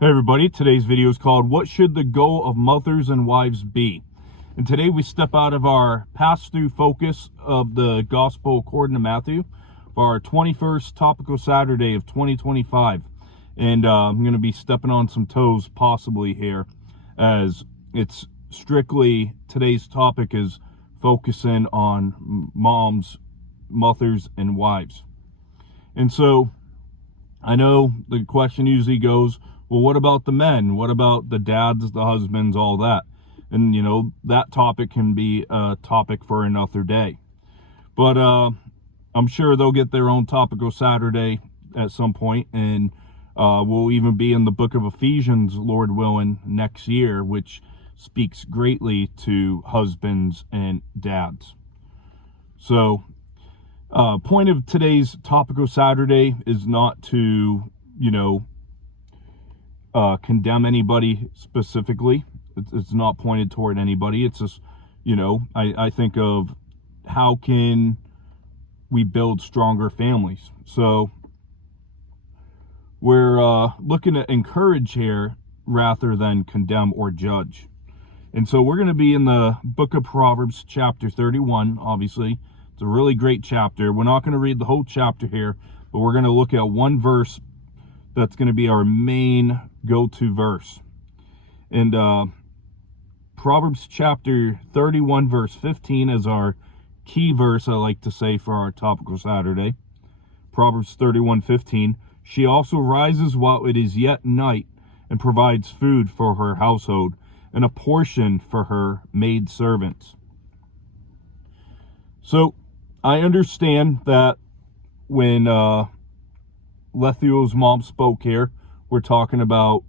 Hey everybody, today's video is called What Should the Goal of Mothers and Wives Be? And today we step out of our pass-through focus of the Gospel according to Matthew for our 21st Topical Saturday of 2025. And I'm going to be stepping on some toes possibly here, as it's strictly, today's topic is focusing on moms, mothers, and wives. And so I know the question usually goes, well, what about the men? What about the dads, the husbands, all that? And, you know, that topic can be a topic for another day. But I'm sure they'll get their own Topical Saturday at some point, and we'll even be in the book of Ephesians, Lord willing, next year, which speaks greatly to husbands and dads. So, point of today's Topical Saturday is not to, condemn anybody specifically. It's not pointed toward anybody. It's just, I think of how can we build stronger families. So we're looking to encourage here rather than condemn or judge. And so we're going to be in the book of Proverbs, chapter 31, obviously. It's a really great chapter. We're not going to read the whole chapter here, but we're going to look at one verse that's going to be our main go-to verse. And Proverbs chapter 31, verse 15 is our key verse, I like to say, for our Topical Saturday. Proverbs 31:15. She also rises while it is yet night and provides food for her household and a portion for her maid servants. So I understand that when Lethuel's mom spoke here, we're talking about,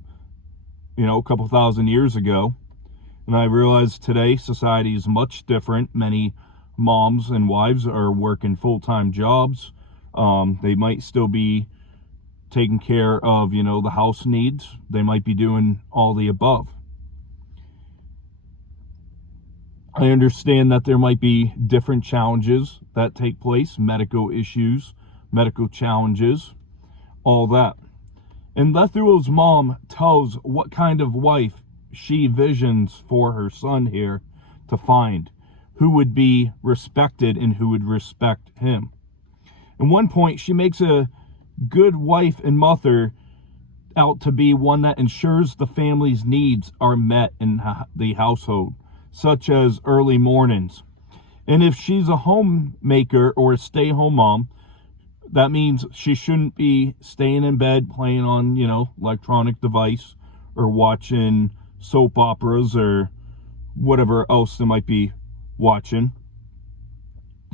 a couple thousand years ago. And I realize today society is much different. Many moms and wives are working full-time jobs. They might still be taking care of, the house needs. They might be doing all the above. I understand that there might be different challenges that take place, medical issues, medical challenges, all that. And Lethuel's mom tells what kind of wife she visions for her son here to find, who would be respected and who would respect him. At one point, she makes a good wife and mother out to be one that ensures the family's needs are met in the household, such as early mornings. And if she's a homemaker or a stay-home mom, that means she shouldn't be staying in bed playing on, electronic device or watching soap operas or whatever else they might be watching.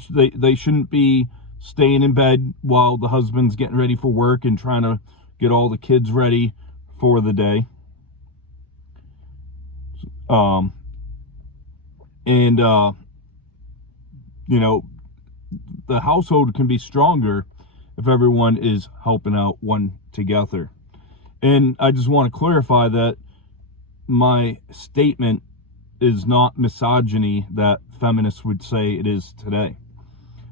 They shouldn't be staying in bed while the husband's getting ready for work and trying to get all the kids ready for the day. The household can be stronger if everyone is helping out one together. And I just want to clarify that my statement is not misogyny that feminists would say it is today.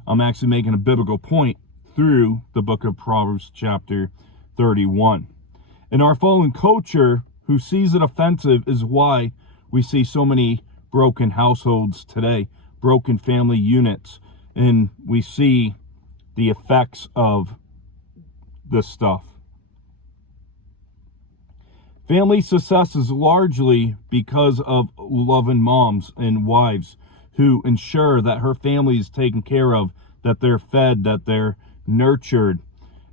I'm actually making a biblical point through the book of Proverbs chapter 31. And our fallen culture, who sees it offensive, is why we see so many broken households today, broken family units, and we see the effects of this stuff. Family success is largely because of loving moms and wives who ensure that her family is taken care of, that they're fed, that they're nurtured,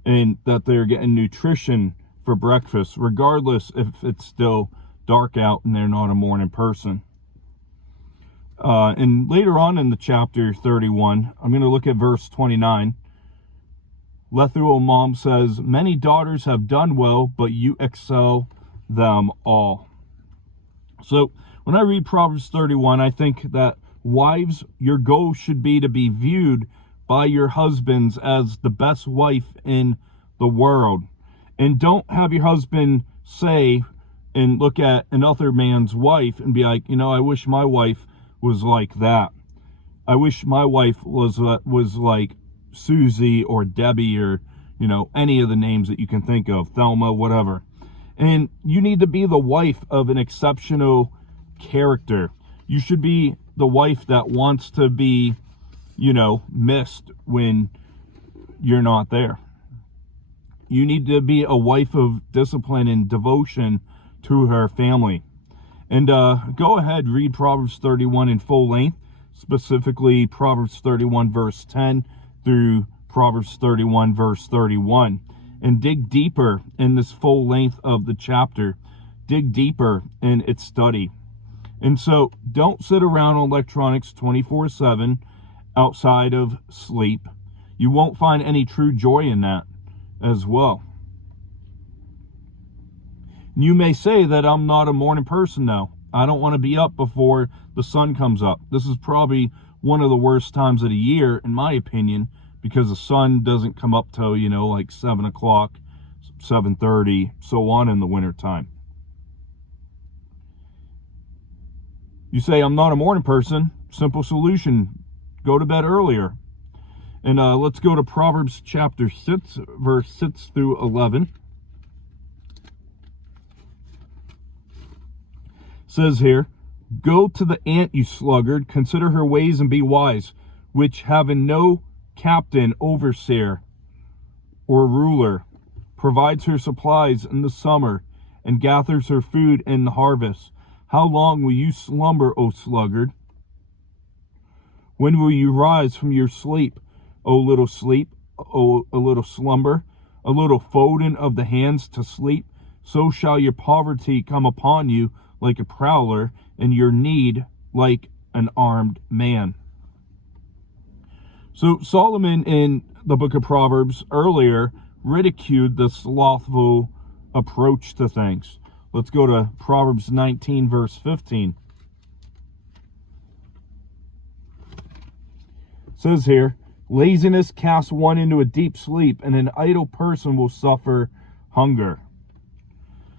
and that they're getting nutrition for breakfast, regardless if it's still dark out and they're not a morning person. And later on in the chapter 31, I'm going to look at verse 29. Lethuel mom says, "Many daughters have done well, but you excel them all." So when I read Proverbs 31, I think that wives, your goal should be to be viewed by your husbands as the best wife in the world. And don't have your husband say and look at another man's wife and be like, I wish my wife was like that. I wish my wife was like Susie or Debbie or, any of the names that you can think of, Thelma, whatever. And you need to be the wife of an exceptional character. You should be the wife that wants to be, missed when you're not there. You need to be a wife of discipline and devotion to her family. And go ahead, read Proverbs 31 in full length, specifically Proverbs 31 verse 10 through Proverbs 31 verse 31. And dig deeper in this full length of the chapter. Dig deeper in its study. And so don't sit around on electronics 24/7 outside of sleep. You won't find any true joy in that as well. You may say that I'm not a morning person now. I don't want to be up before the sun comes up. This is probably one of the worst times of the year, in my opinion, because the sun doesn't come up till, like 7 o'clock, 7:30, so on in the winter time. You say, I'm not a morning person. Simple solution. Go to bed earlier. And let's go to Proverbs chapter 6, verse 6 through 11. It says here, go to the ant, you sluggard, consider her ways and be wise, which having no captain, overseer, or ruler, provides her supplies in the summer, and gathers her food in the harvest. How long will you slumber, O sluggard? When will you rise from your sleep, O little sleep, O a little slumber, a little folding of the hands to sleep? So shall your poverty come upon you like a prowler, and your need like an armed man. So Solomon in the book of Proverbs earlier ridiculed the slothful approach to things. Let's go to Proverbs 19 verse 15. It says here, laziness casts one into a deep sleep, and an idle person will suffer hunger.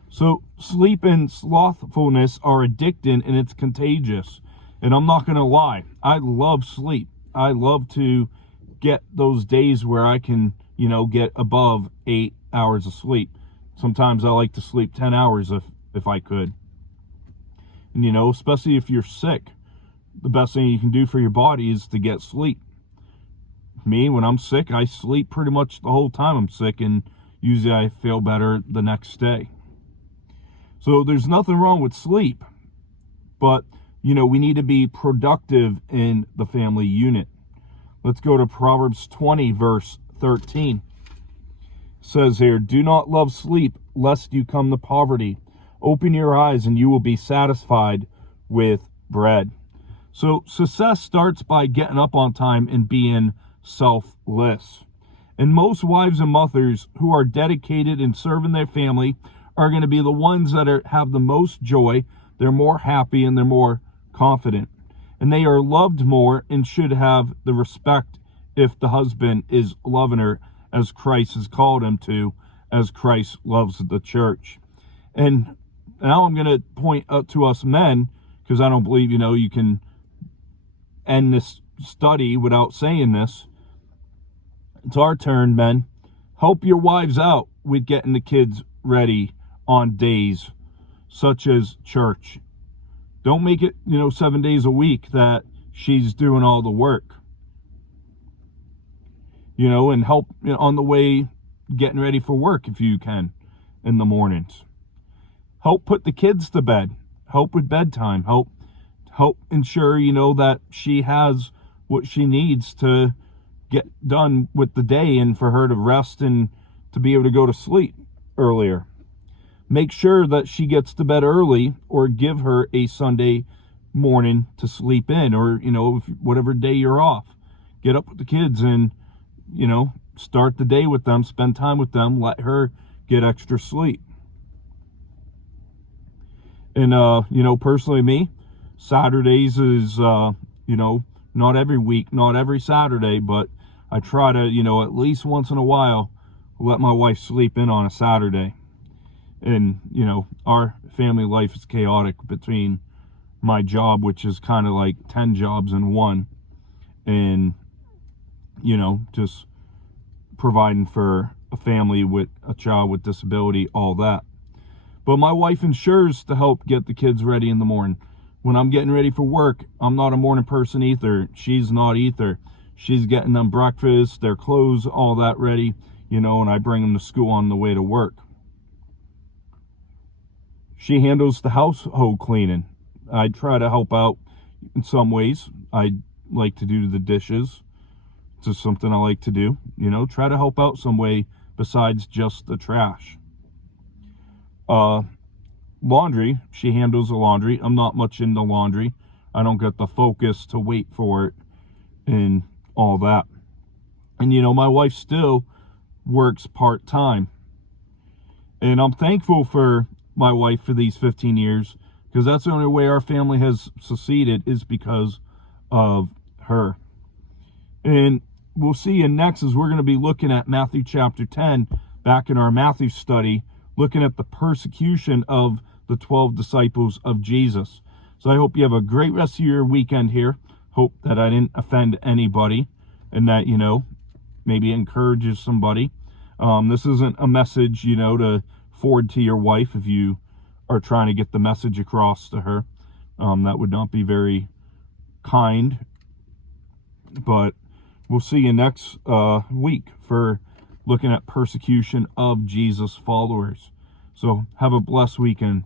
So sleep and slothfulness are addicting, and it's contagious. And I'm not going to lie, I love sleep. I love to get those days where I can, get above 8 hours of sleep. Sometimes I like to sleep 10 hours if I could. And, especially if you're sick, the best thing you can do for your body is to get sleep. Me, when I'm sick, I sleep pretty much the whole time I'm sick, and usually I feel better the next day. So there's nothing wrong with sleep, but, we need to be productive in the family unit. Let's go to Proverbs 20, verse 13. It says here, do not love sleep, lest you come to poverty. Open your eyes, and you will be satisfied with bread. So success starts by getting up on time and being selfless. And most wives and mothers who are dedicated in serving their family are going to be the ones that have the most joy. They're more happy, and they're more confident. And they are loved more and should have the respect if the husband is loving her as Christ has called him to, as Christ loves the church. And now I'm going to point out to us men, because I don't believe, you can end this study without saying this. It's our turn, men. Help your wives out with getting the kids ready on days such as church. Don't make it, 7 days a week that she's doing all the work. And help on the way getting ready for work if you can in the mornings. Help put the kids to bed. Help with bedtime. Help ensure, that she has what she needs to get done with the day, and for her to rest and to be able to go to sleep earlier. Make sure that she gets to bed early, or give her a Sunday morning to sleep in, or, whatever day you're off. Get up with the kids and, start the day with them, spend time with them, let her get extra sleep. And, personally me, Saturdays is, not every week, not every Saturday, but I try to, at least once in a while, let my wife sleep in on a Saturday. And, our family life is chaotic between my job, which is kind of like 10 jobs in one, and, just providing for a family with a child with disability, all that. But my wife ensures to help get the kids ready in the morning. When I'm getting ready for work, I'm not a morning person either. She's not either. She's getting them breakfast, their clothes, all that ready, and I bring them to school on the way to work. She handles the household cleaning. I try to help out in some ways. I like to do the dishes. It's just something I like to do. Try to help out some way besides just the trash. Laundry, she handles the laundry. I'm not much into laundry. I don't get the focus to wait for it and all that. And my wife still works part-time. And I'm thankful for my wife for these 15 years, because that's the only way our family has succeeded is because of her. And we'll see you next as we're going to be looking at Matthew chapter 10, back in our Matthew study, looking at the persecution of the 12 disciples of Jesus. So I hope you have a great rest of your weekend here. Hope that I didn't offend anybody and that, maybe encourages somebody. This isn't a message, to forward to your wife if you are trying to get the message across to her. That would not be very kind. But we'll see you next week for looking at persecution of Jesus followers. So have a blessed weekend.